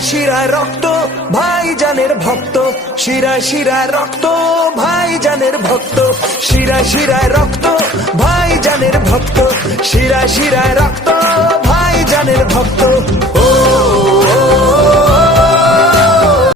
শিরা রক্ত ভাই জানের ভক্ত। শিরা শিরা রক্ত ভাই জানের ভক্ত। শিরা শিরা রক্ত ভাই জানের ভক্ত। শিরা শিরা রক্ত ভাই জানের ভক্ত।